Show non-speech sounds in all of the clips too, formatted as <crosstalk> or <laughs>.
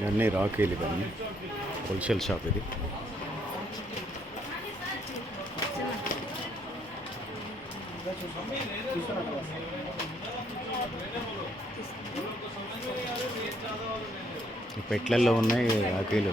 ఇవన్నీ రాకీలు ఇవన్నీ. Wholesale shop ఇది. పెట్లల్లో ఉన్నాయి రాకీలు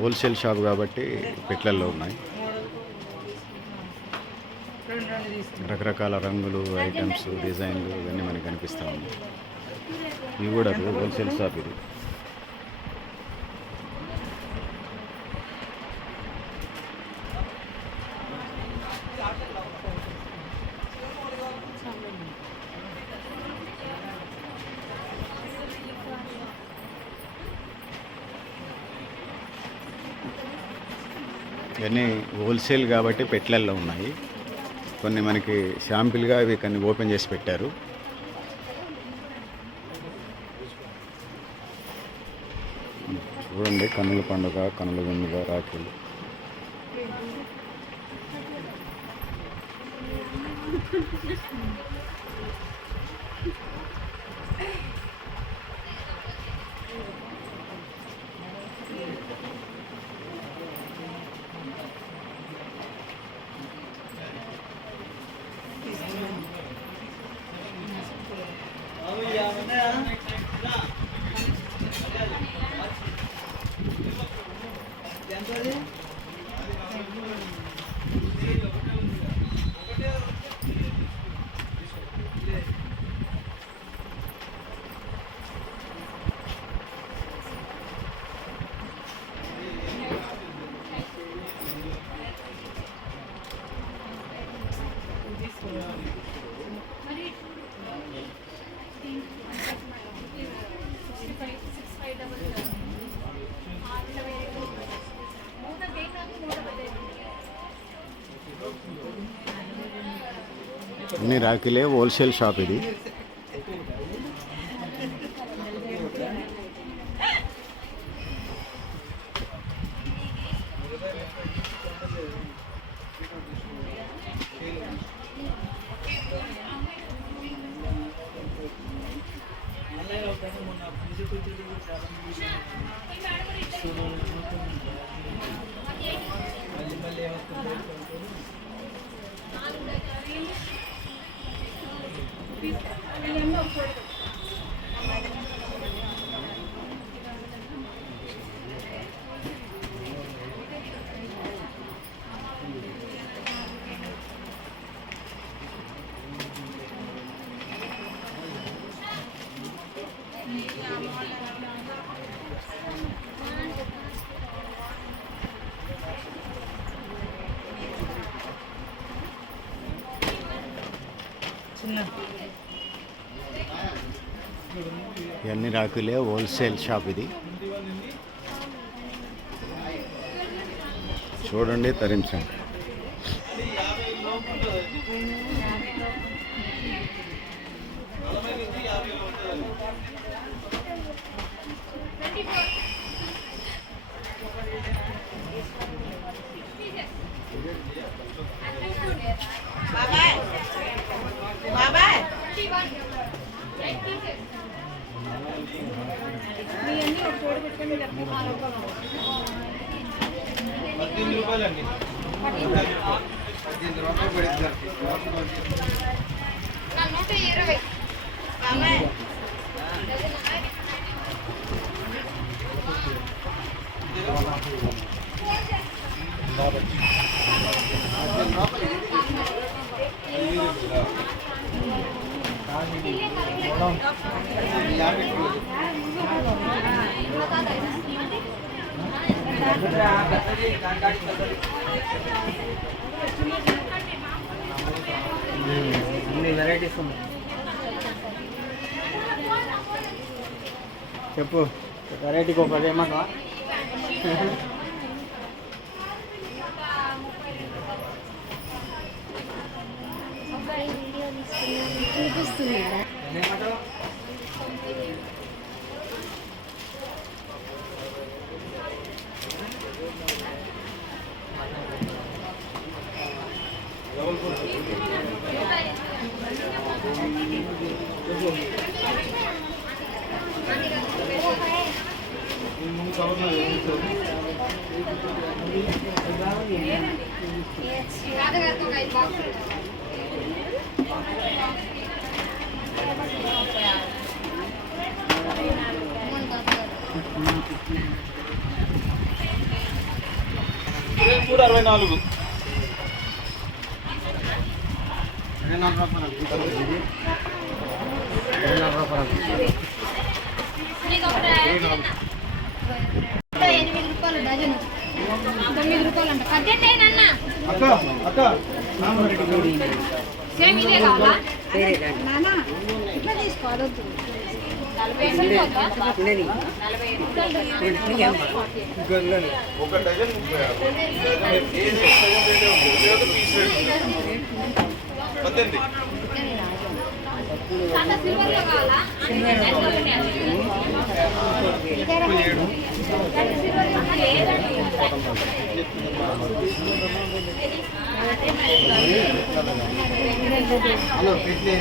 హోల్సేల్ షాప్ కాబట్టి పెట్లల్లో ఉన్నాయి. రకరకాల రంగులు ఐటమ్స్ డిజైన్లు ఇవన్నీ మనకి కనిపిస్తూ ఉన్నాయి. ఇవి కూడా హోల్సేల్ షాప్ ఇది. ఇవన్నీ హోల్సేల్ కాబట్టి పెట్లల్లో ఉన్నాయి. కొన్ని మనకి శాంపిల్గా ఇవి కొన్ని ఓపెన్ చేసి పెట్టారు. చూడండి కన్నుల పండుగ కన్నుల పండుగ రాఖీలు dentro de అన్ని రాఖీలే హోల్సేల్ షాప్ ఇది happy. ఇవన్నీ రాకులే హోల్సేల్ షాప్ ఇది. చూడండి తరించండి పద్దెనిమిది రూపాయలు అండి రూపాయలు అన్ని వెరైటీస్ ఉన్నాయి. చెప్పు వెరైటీకి ఒకటి ఏమన్నా? <laughs> అబ్బాయి కూడా అరవై నాలుగు. ఇరవై రూపాయలు. ఇరవై నాలుగు ఎనిమిది రూపాయలు డజను. తొమ్మిది రూపాయలు అంట పద్దెనిమిది అక్క అక్క సేమ్ ఇదే కావాలా? నానా ఇట్లా తీసుకోవద్దు. ఒక డజన్ పద్దెనిమిది. కావాలా? హలో పెట్టి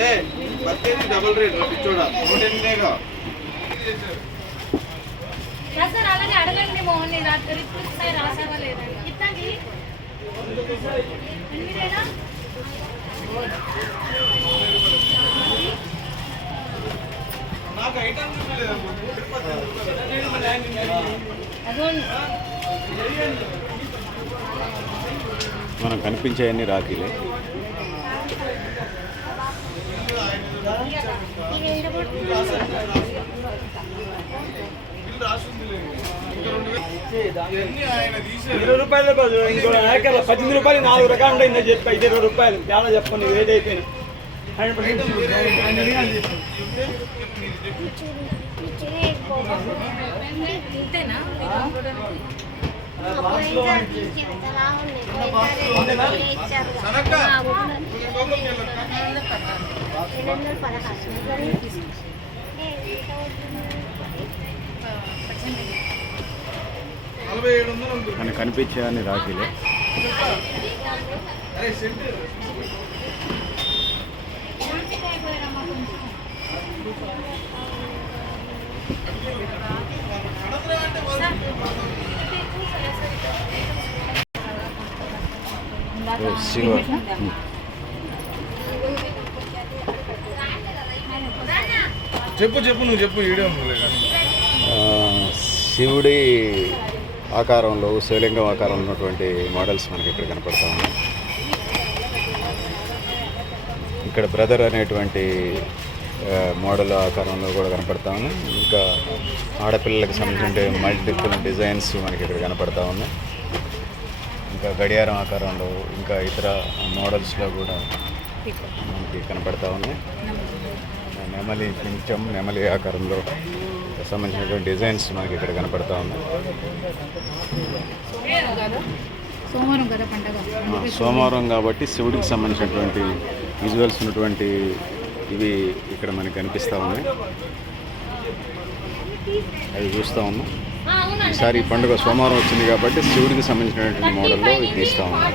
ఏ పద్దెనిమిది డబల్ రేట్ రా పిచ్చోడా? నూట ఎనిమిదేగా రా అలాగే అడగండి మోహన్ రాత్రి ఇస్తాయి రాసావా ఎనిమిదేనా? నాకు ఐటమ్ రాఖీలే. ఆయన తీసారు ఇరవై రూపాయలు బదులు ఇంకో ఏకర్ల పద్దెనిమిది రూపాయలు నాలుగు రకాలు ఉంటాయి నేను చెప్పి ఐదు ఇరవై రూపాయలు. తేడా చెప్పండి రేట్ అయిపోయింది. హండ్రెడ్ మనకు కనిపించే అన్ని రాఖీలే. చెప్పు చెప్పు నువ్వు చెప్పు ఆ, శివుడి ఆకారంలో శివలింగం ఆకారంలో ఉన్నటువంటి మోడల్స్ మనకి ఇక్కడ కనపడతా ఉన్నాయి. ఇక్కడ బ్రదర్ అనేటువంటి మోడల్ ఆకారంలో కూడా కనపడతా ఉన్నాయి. ఇంకా ఆడపిల్లలకు సంబంధించిన మల్టిపుల్ డిజైన్స్ మనకి ఇక్కడ కనపడతా ఉన్నాయి. ఇంకా గడియారం ఆకారంలో ఇంకా ఇతర మోడల్స్లో కూడా మనకి కనపడతా ఉన్నాయి. నెమలి పింఛం నెమలి ఆకారంలో సంబంధించినటువంటి డిజైన్స్ మనకి ఇక్కడ కనపడతా ఉన్నాయి. సోమవారం కాబట్టి శివుడికి సంబంధించినటువంటి విజువల్స్ ఉన్నటువంటి ఇవి ఇక్కడ మనకి కనిపిస్తూ ఉన్నాయి. అవి చూస్తూ ఉన్నాం. ఈసారి ఈ పండుగ సోమవారం వచ్చింది కాబట్టి శివుడికి సంబంధించినటువంటి మోడల్లో ఇవి తీస్తూ ఉన్నాం.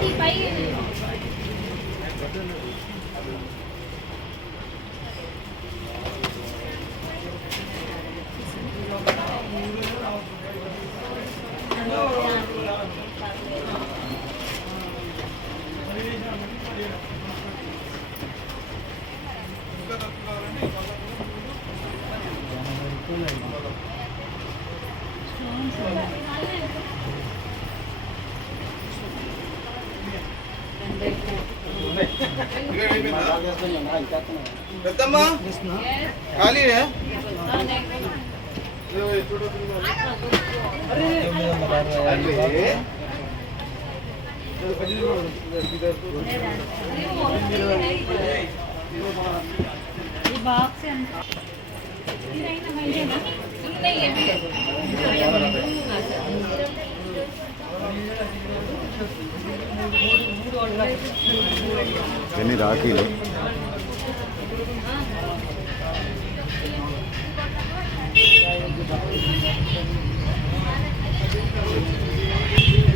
పెద్దమ్మా ఖాళీ ఈ బాక్స్ ఎంత ఇదైనా మంచిగా ఉన్నాయి ఏమి ఇవన్నీ రాఖీలు Thank you.